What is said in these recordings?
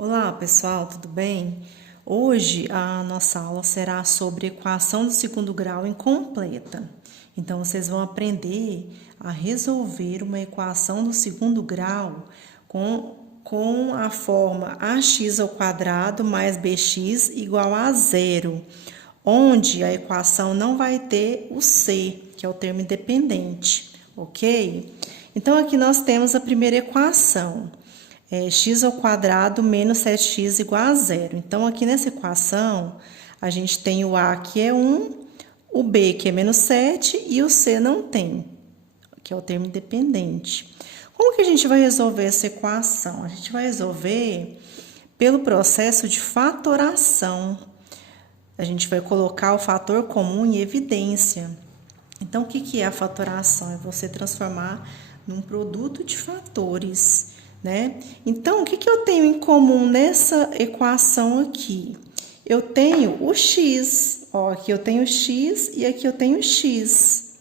Olá, pessoal, tudo bem? Hoje a nossa aula será sobre equação do segundo grau incompleta. Então, vocês vão aprender a resolver uma equação do segundo grau com a forma ax ao quadrado mais bx igual a zero, onde a equação não vai ter o c, que é o termo independente, ok? Então, aqui nós temos a primeira equação. X ao quadrado menos 7x igual a zero. Então, aqui nessa equação, a gente tem o A que é 1, o B que é menos 7 e o C não tem, que é o termo independente. Como que a gente vai resolver essa equação? A gente vai resolver pelo processo de fatoração. A gente vai colocar o fator comum em evidência. Então, o que é a fatoração? É você transformar num produto de fatores, né? Então, o que eu tenho em comum nessa equação aqui? Eu tenho o x, ó, aqui eu tenho x e aqui eu tenho x.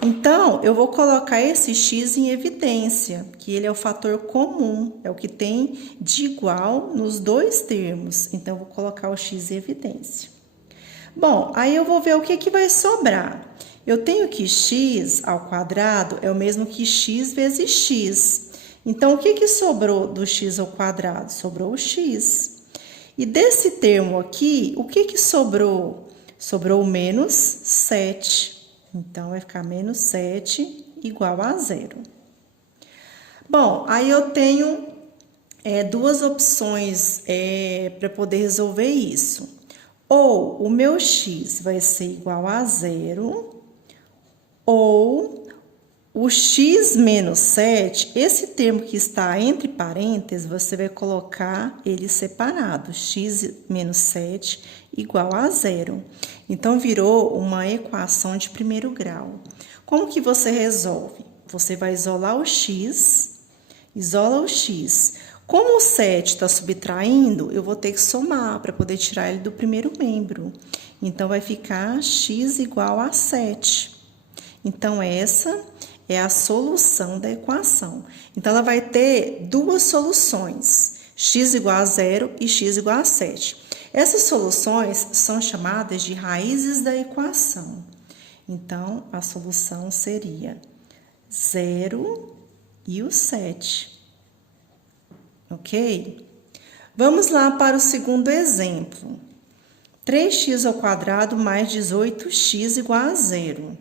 Então, eu vou colocar esse x em evidência, que ele é o fator comum, é o que tem de igual nos dois termos. Então, eu vou colocar o x em evidência. Bom, aí eu vou ver o que vai sobrar. Eu tenho que x ao quadrado é o mesmo que x vezes x. Então, o que sobrou do x ao quadrado? Sobrou o x. E desse termo aqui, o que sobrou? Sobrou o menos 7. Então, vai ficar menos 7 igual a zero. Bom, aí eu tenho duas opções para poder resolver isso. Ou o meu x vai ser igual a zero, ou o x menos 7, esse termo que está entre parênteses, você vai colocar ele separado, x menos 7 igual a zero. Então, virou uma equação de primeiro grau. Como que você resolve? Você vai isola o x. Como o 7 está subtraindo, eu vou ter que somar para poder tirar ele do primeiro membro. Então, vai ficar x igual a 7. Então, essa é a solução da equação. Então, ela vai ter duas soluções, x igual a zero e x igual a 7. Essas soluções são chamadas de raízes da equação. Então, a solução seria 0 e o 7. Ok? Vamos lá para o segundo exemplo. 3x ao quadrado mais 18x igual a zero.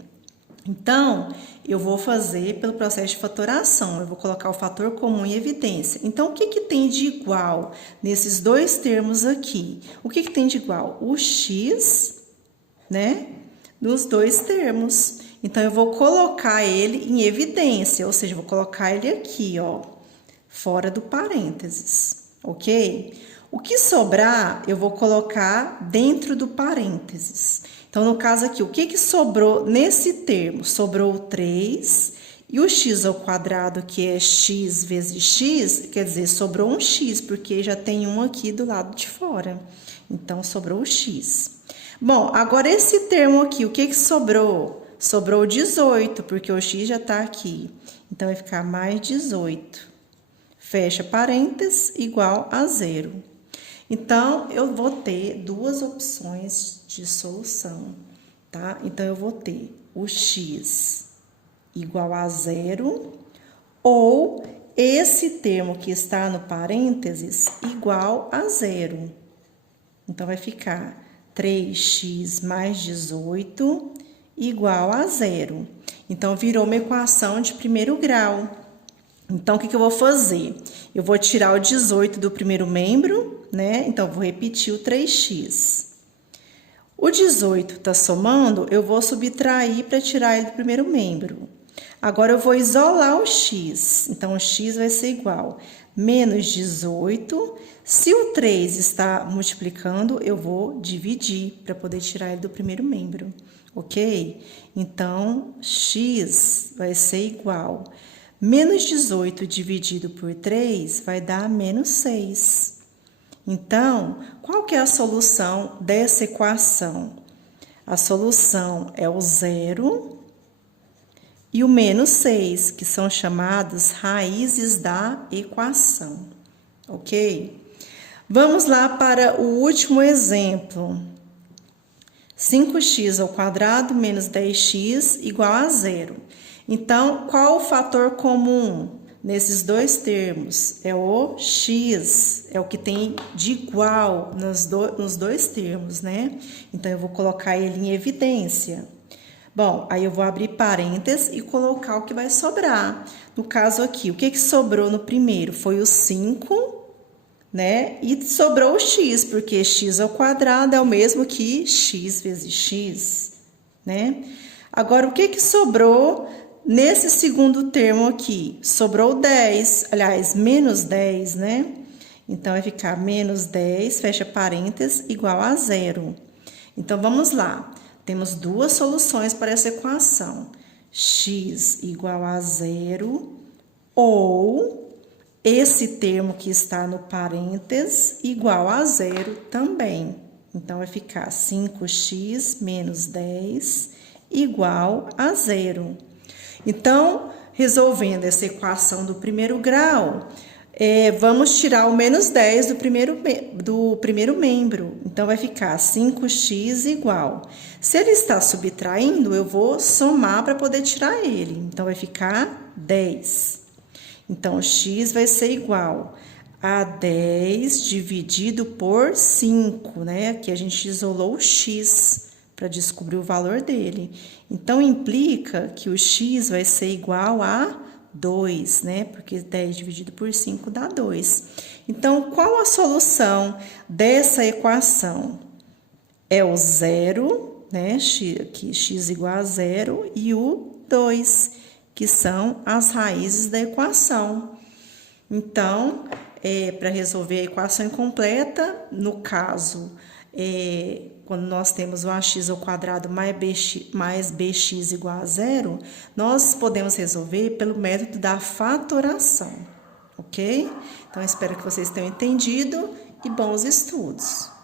Então, eu vou fazer pelo processo de fatoração, eu vou colocar o fator comum em evidência. Então, o que tem de igual nesses dois termos aqui? O que tem de igual? O x, né, nos dois termos. Então, eu vou colocar ele em evidência, ou seja, eu vou colocar ele aqui, ó, fora do parênteses, ok? O que sobrar, eu vou colocar dentro do parênteses. Então, no caso aqui, o que sobrou nesse termo? Sobrou o 3 e o x ao quadrado, que é x vezes x, quer dizer, sobrou um x, porque já tem um aqui do lado de fora. Então, sobrou o x. Bom, agora esse termo aqui, o que sobrou? Sobrou 18, porque o x já está aqui. Então, vai ficar mais 18. Fecha parênteses, igual a zero. Então, eu vou ter duas opções de solução, tá? Então, eu vou ter o x igual a zero ou esse termo que está no parênteses igual a zero. Então, vai ficar 3x mais 18 igual a zero. Então, virou uma equação de primeiro grau. Então, o que eu vou fazer? Eu vou tirar o 18 do primeiro membro, né? Então, vou repetir o 3x. O 18 está somando, eu vou subtrair para tirar ele do primeiro membro. Agora, eu vou isolar o x. Então, o x vai ser igual a menos 18. Se o 3 está multiplicando, eu vou dividir para poder tirar ele do primeiro membro, ok? Então, x vai ser igual a menos 18 dividido por 3 vai dar menos 6. Então, qual que é a solução dessa equação? A solução é o 0 e o menos 6, que são chamados raízes da equação, ok? Vamos lá para o último exemplo. 5x ao quadrado menos 10x igual a zero. Então, qual o fator comum nesses dois termos? É o x, é o que tem de igual nos dois termos, né? Então, eu vou colocar ele em evidência. Bom, aí eu vou abrir parênteses e colocar o que vai sobrar. No caso aqui, o que sobrou no primeiro? Foi o 5, né? E sobrou o x, porque x ao quadrado é o mesmo que x vezes x, né? Agora, o que sobrou nesse segundo termo aqui? Sobrou 10, aliás, menos 10, né? Então, vai ficar menos 10, fecha parênteses, igual a zero. Então, vamos lá. Temos duas soluções para essa equação. X igual a zero ou esse termo que está no parênteses igual a zero também. Então, vai ficar 5x menos 10 igual a zero. Então, resolvendo essa equação do primeiro grau, vamos tirar o menos 10 do primeiro membro. Então, vai ficar 5x igual. Se ele está subtraindo, eu vou somar para poder tirar ele. Então, vai ficar 10. Então, x vai ser igual a 10 dividido por 5, né? Aqui a gente isolou o x para descobrir o valor dele. Então, implica que o x vai ser igual a 2, né? Porque 10 dividido por 5 dá 2. Então, qual a solução dessa equação? É o zero, né? Aqui, x igual a zero, e o 2, que são as raízes da equação. Então, para resolver a equação incompleta, no caso, quando nós temos o ax ao quadrado mais bx igual a zero, nós podemos resolver pelo método da fatoração, ok? Então, espero que vocês tenham entendido e bons estudos!